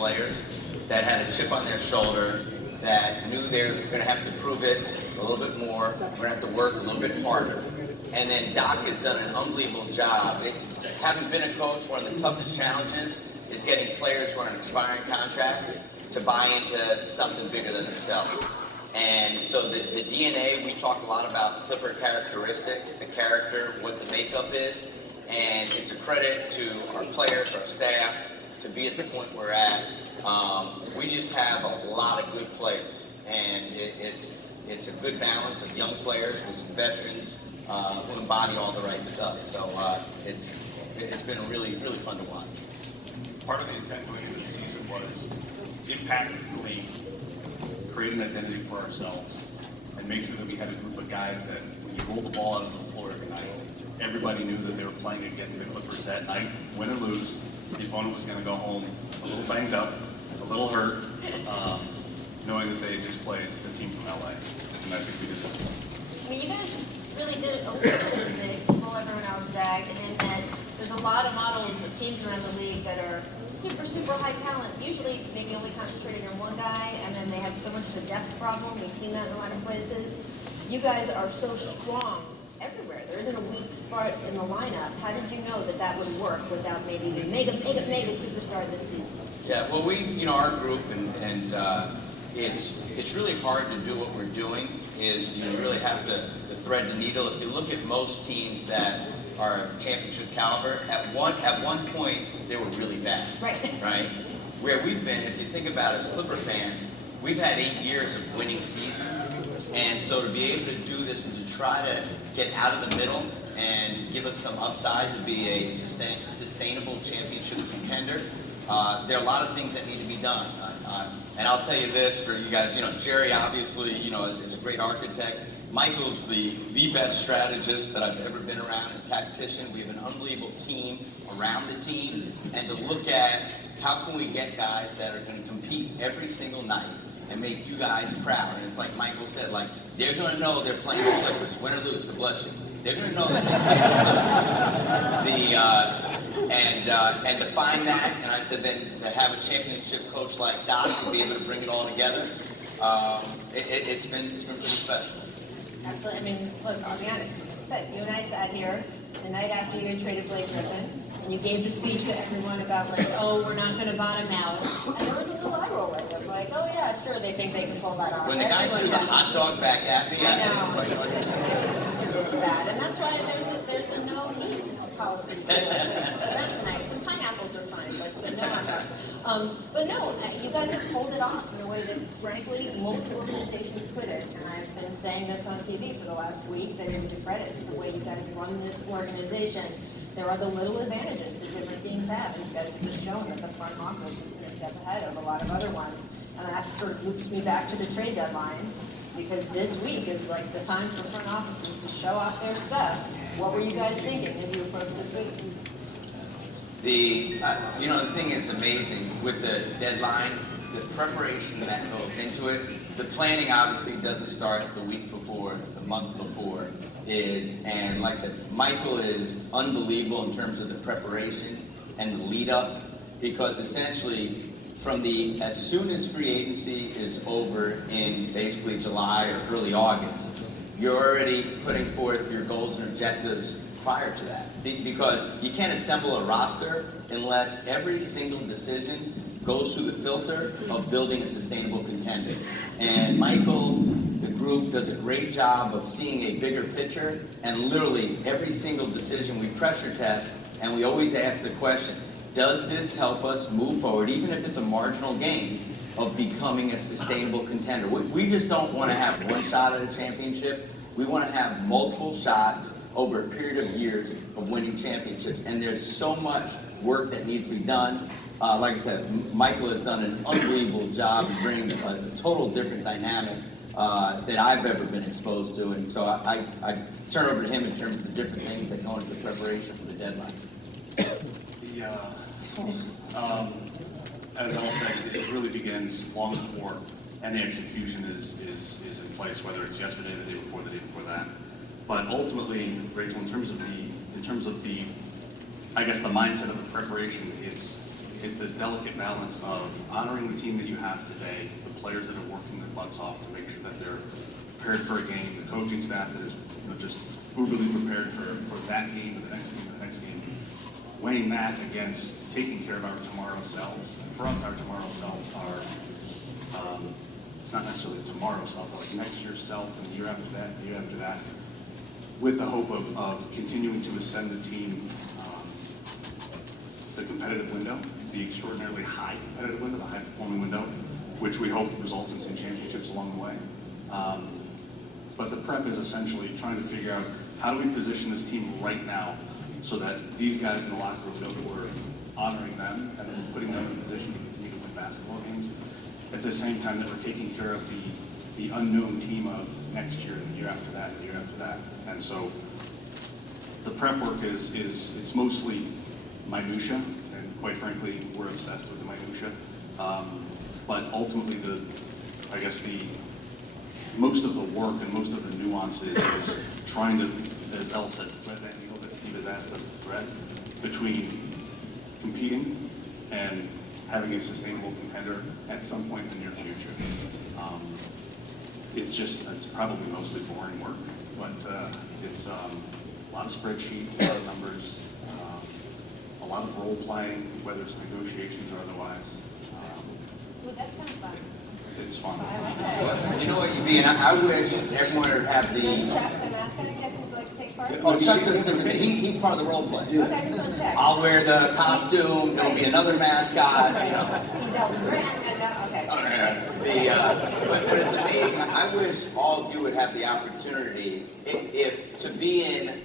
players that had a chip on their shoulder, that knew they were going to have to prove it a little bit more, we're going to have to work a little bit harder. And then Doc has done an unbelievable job. Having been a coach, one of the toughest challenges is getting players who are on expiring contracts to buy into something bigger than themselves. And so the DNA, we talk a lot about Clipper characteristics, the character, what the makeup is, and it's a credit to our players, our staff, to be at the point we're at. We just have a lot of good players, and it's a good balance of young players with some veterans who embody all the right stuff. So it's been really, really fun to watch. Part of the intent going into the season was impact the league, create an identity for ourselves, and make sure that we had a group of guys that when you rolled the ball out of the floor every night, everybody knew that they were playing against the Clippers that night. Win or lose, the opponent was going to go home a little banged up, a little hurt, knowing that they had just played the team from LA. And I think we did that. I mean, you guys really did a little bit of a zig, pull everyone out zag, and that there's a lot of models of teams around the league that are super, super high talent, usually maybe only concentrated on one guy, and then they have so much of a depth problem. We've seen that in a lot of places. You guys are so strong everywhere. There isn't a weak spot in the lineup. How did you know that that would work without maybe the mega superstar this season? Yeah, well, our group, and it's really hard to do what we're doing, is you really have to thread the needle. If you look at most teams that are of championship caliber, at one point, they were really bad. Right. Right? Where we've been, if you think about it as Clipper fans, we've had 8 years of winning seasons. And so to be able to do this and to try to get out of the middle and give us some upside to be a sustainable championship contender, there are a lot of things that need to be done. And I'll tell you this for you guys, Jerry obviously, is a great architect. Michael's the best strategist that I've ever been around, and tactician. We have an unbelievable team around the team. And to look at how can we get guys that are going to compete every single night and make you guys proud. And it's like Michael said, they're going to know they're playing the Clippers, win or lose, God bless you. They're going to know that they're playing the Clippers. And to find that, and I said then to have a championship coach like Doc to be able to bring it all together, it's been pretty special. Absolutely. I mean, look, I'll be honest. Like I said, you and I sat here the night after you had traded Blake Griffin, and you gave the speech to everyone about we're not going to bottom out. And there was a little eye roll in it, oh yeah, sure, they think they can pull that off. When the guy threw the hot dog back at me, I know, it was bad, and that's why there's a no meat policy. That's nice. Some pineapples are fine, but no hot dogs. But no, you guys have pulled it off in a way that, frankly, most organizations couldn't. And I've been saying this on TV for the last week, that it's a credit to the way you guys run this organization. There are the little advantages that different teams have, and you guys have just shown that the front office has been a step ahead of a lot of other ones. And that sort of loops me back to the trade deadline, because this week is like the time for front offices to show off their stuff. What were you guys thinking as you approached this week? The thing is amazing with the deadline, the preparation that goes into it. The planning obviously doesn't start the week before, the month before and like I said, Michael is unbelievable in terms of the preparation and the lead up, because essentially as soon as free agency is over in basically July or early August, you're already putting forth your goals and objectives prior to that. Because you can't assemble a roster unless every single decision goes through the filter of building a sustainable contender. And Michael, the group, does a great job of seeing a bigger picture, and literally every single decision we pressure test, and we always ask the question, does this help us move forward, even if it's a marginal gain, of becoming a sustainable contender? We just don't want to have one shot at a championship. We want to have multiple shots over a period of years of winning championships. And there's so much work that needs to be done. Like I said, Michael has done an unbelievable job. He brings a total different dynamic that I've ever been exposed to. And so I turn over to him in terms of the different things that go into the preparation for the deadline. As Al said, it really begins long before any execution is in place, whether it's yesterday, the day before that. But ultimately, Rachel, in terms of the I guess the mindset of the preparation, it's it's this delicate balance of honoring the team that you have today, the players that are working their butts off to make sure that they're prepared for a game, the coaching staff that is just uberly prepared for that game, the next game, the next game. Weighing that against taking care of our tomorrow selves. And for us, our tomorrow selves are, it's not necessarily tomorrow self, but like next year's self and the year after that, the year after that, with the hope of continuing to ascend the team, the competitive window, the extraordinarily high competitive window, the high performing window, which we hope results in some championships along the way. But the prep is essentially trying to figure out how do we position this team right now so that these guys in the locker room know that we're honoring them and then putting them in a position to continue to win basketball games. At the same time that we're taking care of the unknown team of next year and the year after that and the year after that. And so the prep work it's mostly minutia, and quite frankly, we're obsessed with the minutia. But ultimately, most of the work and most of the nuances is trying to, as Elle said, thread that needle that Steve has asked us to thread between competing and having a sustainable contender at some point in the near future. It's probably mostly boring work, but it's a lot of spreadsheets, a lot of numbers, a lot of role playing, whether it's negotiations or otherwise. Well, that's kind of fun. It's fun. I like that. You know what you mean? I wish everyone would have Does the. Chuck, the mascot, get to like take part? Oh, Chuck doesn't. He's part of the role play. Okay, I just want to check. I'll wear the costume. There'll be another mascot. You know. He's Elton Brand, and okay. But it's amazing. I wish all of you would have the opportunity if to be in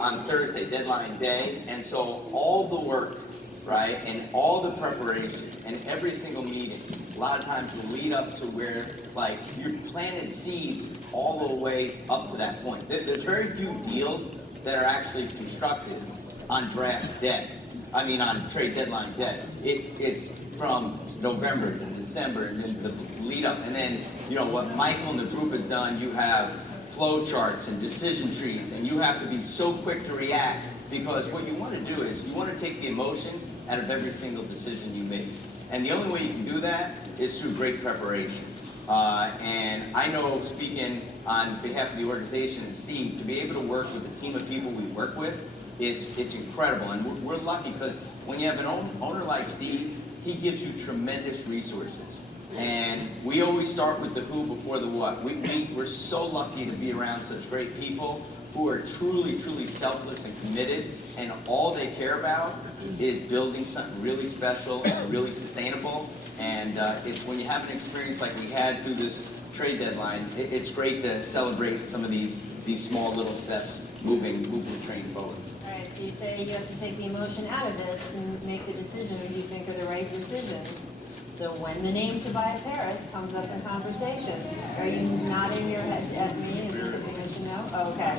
on Thursday, deadline day, and so all the work, right, and all the preparation and every single meeting, a lot of times will lead up to where, like, you've planted seeds all the way up to that point. There's very few deals that are actually constructed on draft day. I mean, on trade deadline day. It's from November to December, and then the lead up, and then, you know, what Michael and the group has done, you have flow charts and decision trees, and you have to be so quick to react, because what you want to do is you want to take the emotion out of every single decision you make. And the only way you can do that is through great preparation. And I know, speaking on behalf of the organization and Steve, to be able to work with the team of people we work with, it's incredible. And we're lucky because when you have an owner like Steve, he gives you tremendous resources. And we always start with the who before the what. We're so lucky to be around such great people who are truly, truly selfless and committed, and all they care about is building something really special and really sustainable. And it's when you have an experience like we had through this trade deadline, it's great to celebrate some of these small little steps moving the train forward. All right, so you say you have to take the emotion out of it to make the decisions you think are the right decisions. So when the name Tobias Harris comes up in conversations, are you nodding your head at me? Is there something I should know? Oh, okay.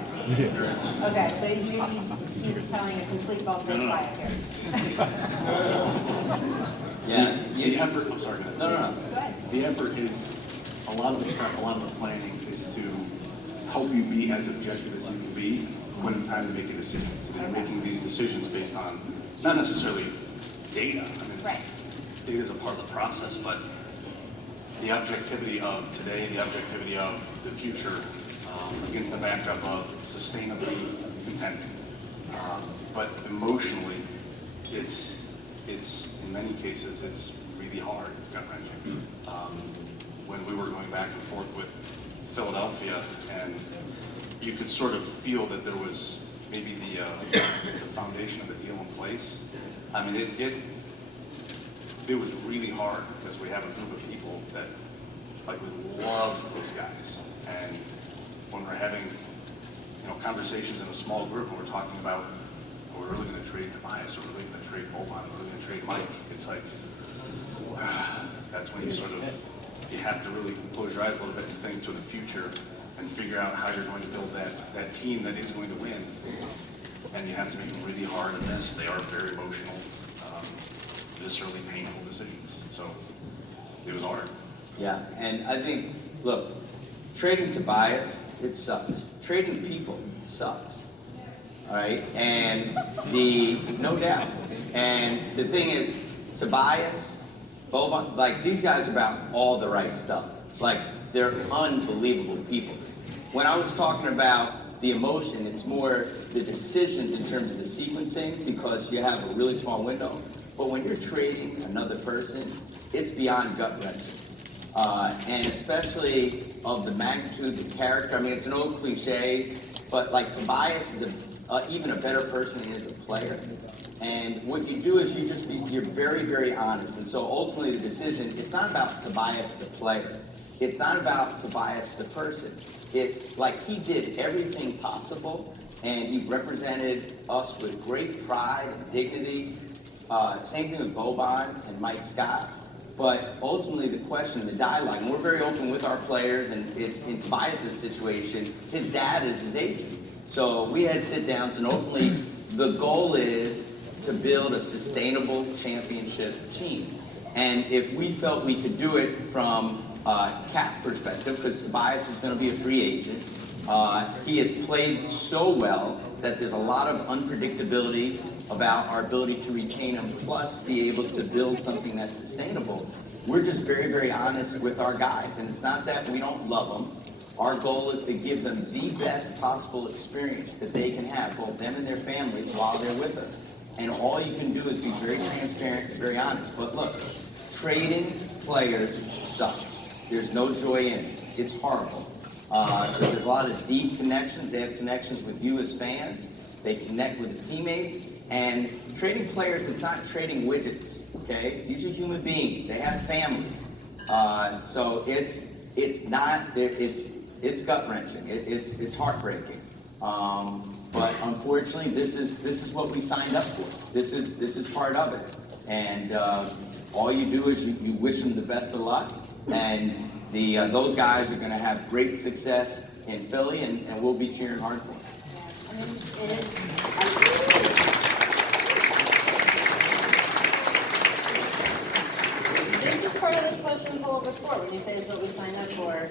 Okay, so he's telling a complete bald-faced lie here. Yeah. The effort, I'm sorry. No. Go ahead. The effort is, a lot of the prep, a lot of the planning is to help you be as objective as you can be when it's time to make a decision. So you're making these decisions based on, not necessarily data. I mean, Right. data is a part of the process, but the objectivity of today, the objectivity of the future, against the backdrop of sustainably contending. But emotionally, it's in many cases, it's really hard. It's gut-wrenching. When we were going back and forth with Philadelphia, and you could sort of feel that there was maybe the foundation of the deal in place. I mean, it was really hard because we have a group of people that, like, we love those guys. And when we're having, conversations in a small group and we're talking about, we're really going to trade Tobias, or we're really going to trade Boban, or we're really going to trade Mike, it's like, that's when you have to really close your eyes a little bit and think to the future and figure out how you're going to build that team that is going to win. And you have to make them really hard in this. They are very emotional, viscerally painful decisions. So it was hard. Yeah, and I think, look, trading Tobias, it sucks. Trading people sucks. All right, and no doubt. And the thing is, Tobias, Boban, like these guys are about all the right stuff. Like they're unbelievable people. When I was talking about the emotion, it's more the decisions in terms of the sequencing because you have a really small window. But when you're trading another person, it's beyond gut-wrenching. And especially of the magnitude, the character. I mean, it's an old cliche, but like Tobias is even a better person than he is a player. And what you do is you're very, very honest. And so ultimately the decision, it's not about Tobias the player. It's not about Tobias the person. It's like he did everything possible and he represented us with great pride and dignity. Same thing with Boban and Mike Scott. But ultimately the question, the dialogue, and we're very open with our players, and it's in Tobias' situation, his dad is his agent. So we had sit-downs, and ultimately the goal is to build a sustainable championship team. And if we felt we could do it from a cap perspective, because Tobias is going to be a free agent, he has played so well that there's a lot of unpredictability about our ability to retain him, plus be able to build something that's sustainable. We're just very, very honest with our guys, and it's not that we don't love them. Our goal is to give them the best possible experience that they can have, both them and their families, while they're with us. And all you can do is be very transparent and very honest. But look, trading players sucks. There's no joy in it. It's horrible. Because there's a lot of deep connections. They have connections with you as fans. They connect with the teammates. And trading players, it's not trading widgets, okay? These are human beings. They have families. So it's gut-wrenching. It's heartbreaking. But unfortunately, this is what we signed up for. This is part of it. And all you do is you wish them the best of luck. And those guys are going to have great success in Philly, and we'll be cheering hard for them. Yeah, I mean, it is. This is part of the push and pull of the sport. When you say it's what we signed up for,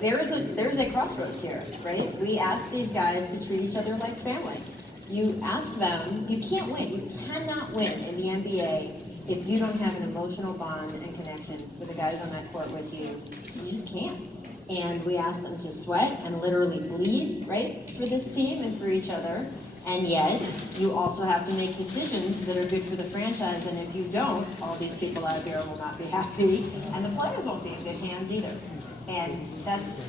there is a crossroads here, right? We ask these guys to treat each other like family. You ask them, you can't win. You cannot win in the NBA if you don't have an emotional bond and connection with the guys on that court with you. You just can't. And we ask them to sweat and literally bleed, right, for this team and for each other. And yet, you also have to make decisions that are good for the franchise. And if you don't, all these people out here will not be happy, and the players won't be in good hands either. And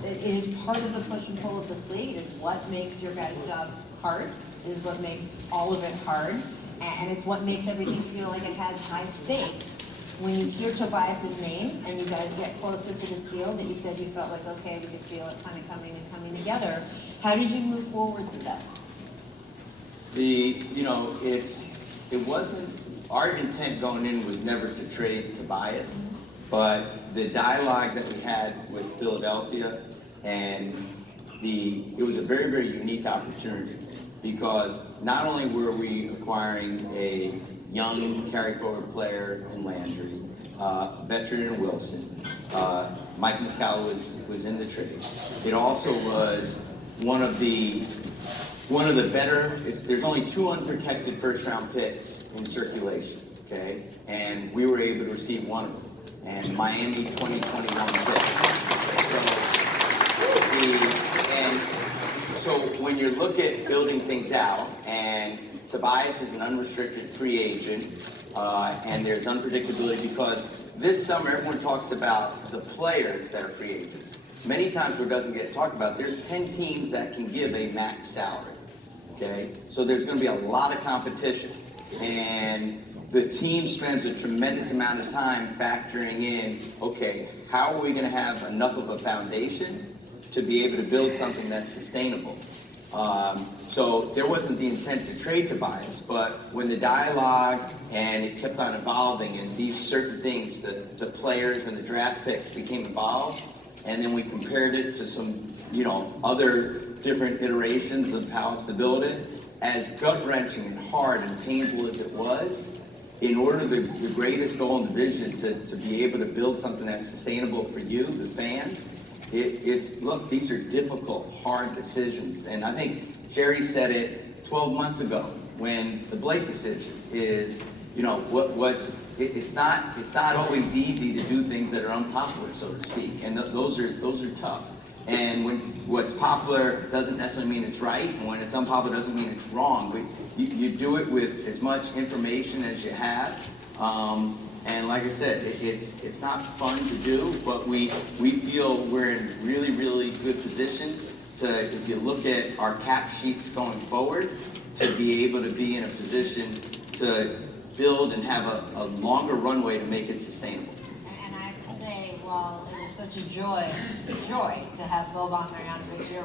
it is part of the push and pull of this league. It is what makes your guys' job hard. It is what makes all of it hard. And it's what makes everything feel like it has high stakes. When you hear Tobias's name and you guys get closer to this deal that you said you felt like, okay, we could feel it kind of coming together, how did you move forward with that? It wasn't, our intent going in was never to trade Tobias, but the dialogue that we had with Philadelphia, and it was a very, very unique opportunity, because not only were we acquiring a young carry-forward player in Landry, a veteran in Wilson, Mike Muscala was in the trade. It also was one of the better, there's only 2 unprotected first-round picks in circulation, okay? And we were able to receive one of them, and Miami 2021 pick. So when you look at building things out, and Tobias is an unrestricted free agent, and there's unpredictability because this summer everyone talks about the players that are free agents. Many times what doesn't get talked about, there's 10 teams that can give a max salary. Okay, so there's going to be a lot of competition, and the team spends a tremendous amount of time factoring in, okay, how are we going to have enough of a foundation to be able to build something that's sustainable? So there wasn't the intent to trade Tobias, but when the dialogue and it kept on evolving, and these certain things, the players and the draft picks became involved, and then we compared it to some, other different iterations of how it's to build it, as gut-wrenching and hard and painful as it was, in order the greatest goal in the vision to be able to build something that's sustainable for you, the fans, look, these are difficult, hard decisions. And I think Jerry said it 12 months ago when the Blake decision is, it's not always easy to do things that are unpopular, so to speak, and those are tough. And when what's popular doesn't necessarily mean it's right, and when it's unpopular doesn't mean it's wrong. But you do it with as much information as you have. And like I said, it's not fun to do, but we feel we're in a really, really good position to, if you look at our cap sheets going forward, to be able to be in a position to build and have a longer runway to make it sustainable. And I have to say, while it was such a joy to have Bill Bogdanovich here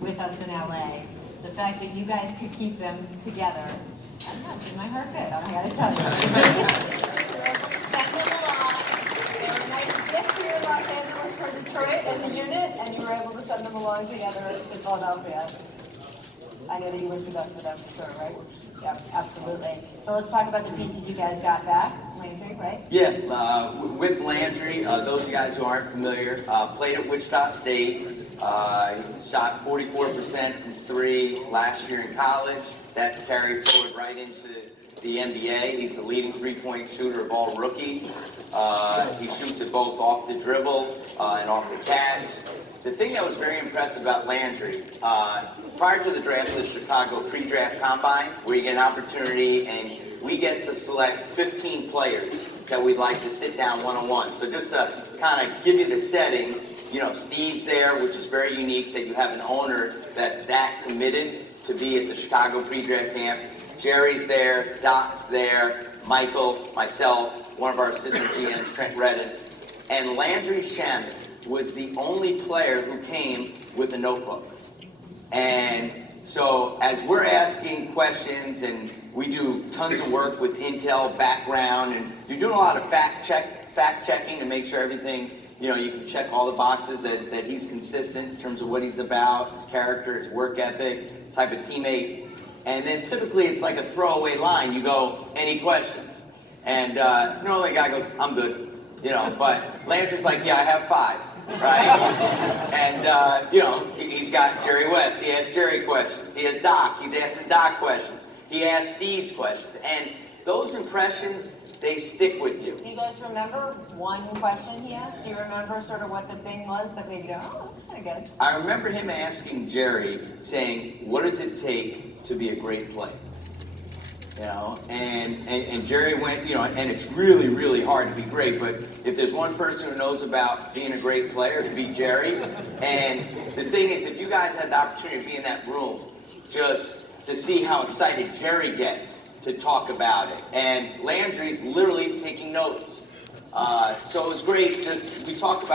with us in LA, the fact that you guys could keep them together, I'm not doing my heart good, I gotta tell you. Send them along. They were a nice gift here in Los Angeles for Detroit as a unit, and you were able to send them along together to Philadelphia. I know that you wish the best for them, for sure, right? Yeah, absolutely. So let's talk about the pieces you guys got back. Landry, right? Yeah, with Landry, those of you guys who aren't familiar, played at Wichita State, shot 44% from three last year in college. That's carried forward right into the NBA. He's the leading three-point shooter of all rookies. He shoots it both off the dribble and off the catch. The thing that was very impressive about Landry, prior to the draft, the Chicago pre-draft combine, where you get an opportunity and we get to select 15 players that we'd like to sit down one-on-one. So just to kind of give you the setting, Steve's there, which is very unique that you have an owner that's that committed to be at the Chicago pre-draft camp. Jerry's there, Doc's there, Michael, myself, one of our assistant GMs, Trent Redden, and Landry Shaman was the only player who came with a notebook. And so as we're asking questions, and we do tons of work with intel background, and you're doing a lot of fact checking to make sure everything, you can check all the boxes that he's consistent in terms of what he's about, his character, his work ethic, type of teammate. And then typically it's like a throwaway line. You go, any questions? And normally the guy goes, I'm good. But Landry's like, yeah, I have 5. Right? And, he's got Jerry West. He asks Jerry questions. He has Doc. He's asking Doc questions. He asks Steve's questions. And those impressions, they stick with you. Do you guys remember one question he asked? Do you remember sort of what the thing was that made you go, oh, that's kind of good? I remember him asking Jerry, saying, what does it take to be a great player? And Jerry went, and it's really, really hard to be great, but if there's one person who knows about being a great player, it'd be Jerry. And the thing is, if you guys had the opportunity to be in that room, just to see how excited Jerry gets to talk about it. And Landry's literally taking notes. So it was great, we talked about